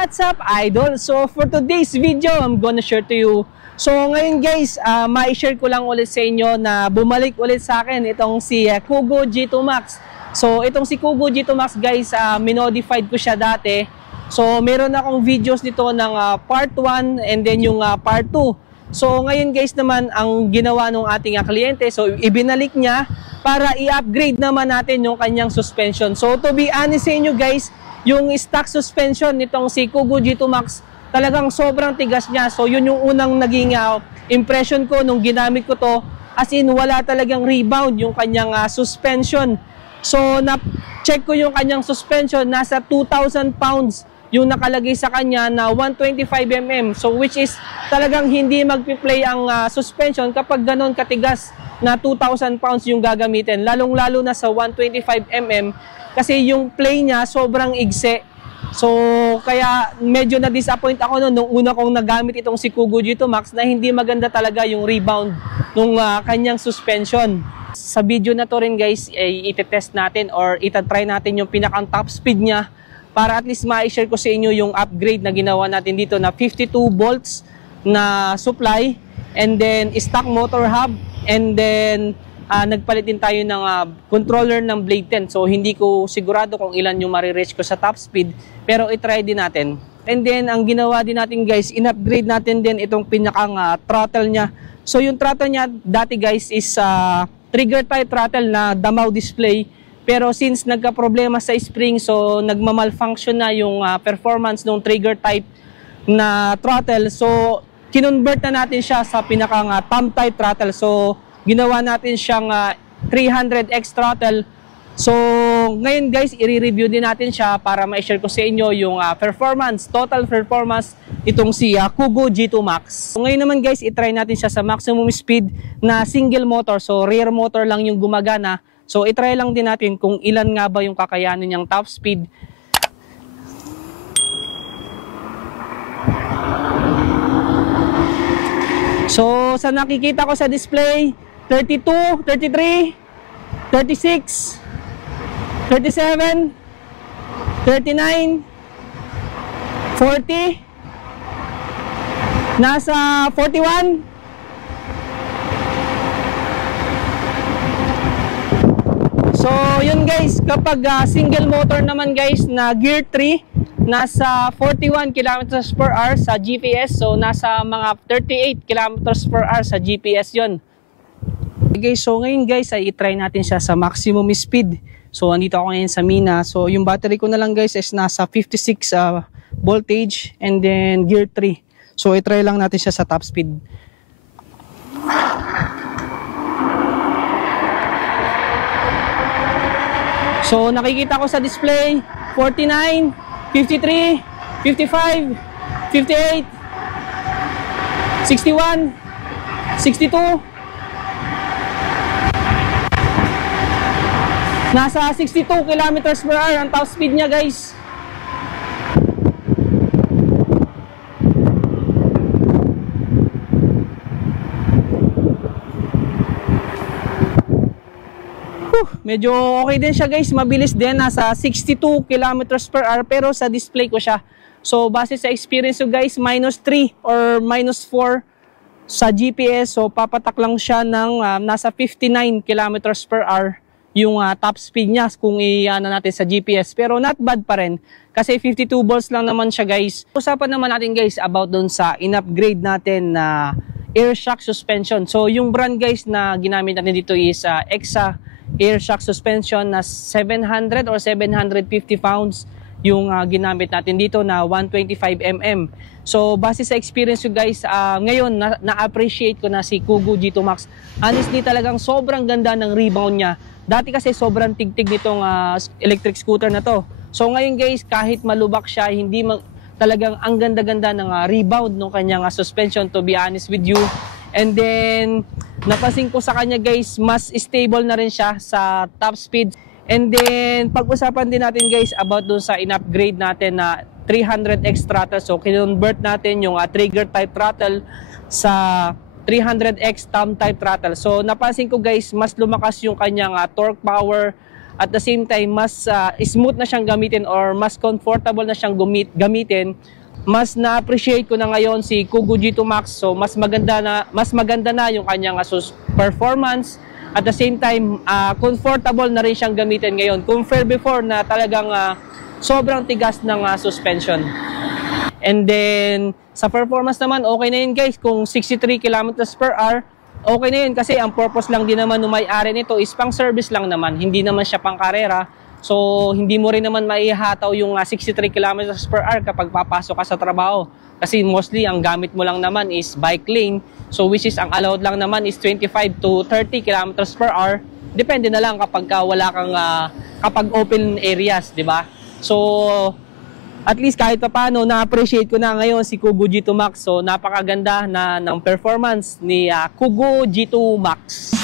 What's up, idol? So for today's video, I'm gonna share to you. So ngayon guys, ma-share ko lang ulit sa inyo na bumalik ulit sa akin itong si Kugo G2 Max. So itong si Kugo G2 Max guys, minodified ko siya dati. So meron akong videos nito ng part 1 and then yung part 2. So ngayon guys naman, ang ginawa ng ating kliyente, so ibinalik niya para i-upgrade naman natin yung kanyang suspension. So to be honest sa inyo guys, yung stock suspension nitong si Kugo G2 Max, talagang sobrang tigas niya. So yun yung unang naging impression ko nung ginamit ko to. As in, wala talagang rebound yung kanyang suspension. So na-check ko yung kanyang suspension, nasa 2,000 pounds yung nakalagay sa kanya na 125mm. So which is talagang hindi magpi-play ang suspension kapag ganon katigas na 2,000 pounds yung gagamitin. Lalong-lalo na sa 125mm kasi yung play niya sobrang igse. So kaya medyo na-disappoint ako nung una kong nagamit itong si Kugo G2 Max na hindi maganda talaga yung rebound nung kanyang suspension. Sa video na to rin guys, itetest natin or itatry natin yung pinakang top speed niya para at least ma-share ko sa inyo yung upgrade na ginawa natin dito na 52 volts na supply and then stock motor hub and then nagpalit din tayo ng controller ng Blade 10. So hindi ko sigurado kung ilan yung marireach ko sa top speed, pero i-try din natin. And then ang ginawa din natin guys, in-upgrade natin din itong pinakang throttle niya. So yung throttle niya dati guys is trigger type throttle na damaw display. Pero since nagka-problema sa spring, so nagma-malfunction na yung performance ng trigger type na throttle. So kinonvert na natin siya sa pinakang thumb type throttle. So ginawa natin siyang 300X throttle. So ngayon guys, i-review din natin siya para ma-share ko sa inyo yung performance, total performance itong si Kugo G2 Max. So ngayon naman guys, i-try natin siya sa maximum speed na single motor. So rear motor lang yung gumagana. So i-try lang din natin kung ilan nga ba yung kakayanin niyang top speed. So sa nakikita ko sa display, 32, 33, 36, 37, 39, 40, nasa 41. So yun guys, kapag single motor naman guys na gear 3, nasa 41 km/h sa GPS. So nasa mga 38 km/h sa GPS yon. Okay, so ngayon guys ay i-try natin siya sa maximum speed. So andito ako ngayon sa Mina. So yung battery ko na lang guys is nasa 56 voltage and then gear 3. So i-try lang natin siya sa top speed. So nakikita ko sa display 49, 53, 55, 58, 61, 62. Nasa 62 km/h ang top speed niya guys. Medyo okay din siya guys, mabilis din, nasa 62 km/h pero sa display ko siya. So base sa experience ko guys, -3 or -4 sa GPS. So papatak lang siya ng nasa 59 km/h yung top speed niya kung i-ano natin sa GPS. Pero not bad pa rin kasi 52 volts lang naman siya guys. Usapan naman natin guys about dun sa in-upgrade natin na air shock suspension. So yung brand guys na ginamit natin dito is EXA air shock suspension na 700 or 750 pounds yung ginamit natin dito na 125mm. So base sa experience ko guys, ngayon na-appreciate ko na si Kugo G2 Max. Honestly talagang sobrang ganda ng rebound niya. Dati kasi sobrang tigtig nitong electric scooter na to. So ngayon guys, kahit malubak siya, hindi talagang ang ganda-ganda ng rebound ng kanyang suspension, to be honest with you. And then napansin ko sa kanya guys, mas stable na rin siya sa top speed. And then pag-usapan din natin guys about dun sa in-upgrade natin na 300X throttle. So kinonvert natin yung trigger type throttle sa 300X thumb type throttle. So napansin ko guys, mas lumakas yung kanyang torque power At the same time, mas smooth na siyang gamitin or mas comfortable na siyang gamitin. Mas na-appreciate ko na ngayon si Kugo G2 Max. So mas maganda na yung kanyang performance. At the same time, comfortable na rin siyang gamitin ngayon. Compare before na talagang sobrang tigas ng suspension. And then, sa performance naman, okay na yun guys. Kung 63 kilometers per hour, okay na yun. Kasi ang purpose lang din naman ng may-ari nito is pang service lang naman. Hindi naman siya pang karera. So, hindi mo rin naman maihataw yung 63 kilometers per hour kapag papasok ka sa trabaho. Kasi mostly, ang gamit mo lang naman is bike lane. So, which is, ang allowed lang naman is 25 to 30 kilometers per hour. Depende na lang kapag wala kang, kapag open areas, di ba? So, at least kahit pa paano, na-appreciate ko na ngayon si Kugo G2 Max. So, napakaganda ng performance ni Kugo G2 Max.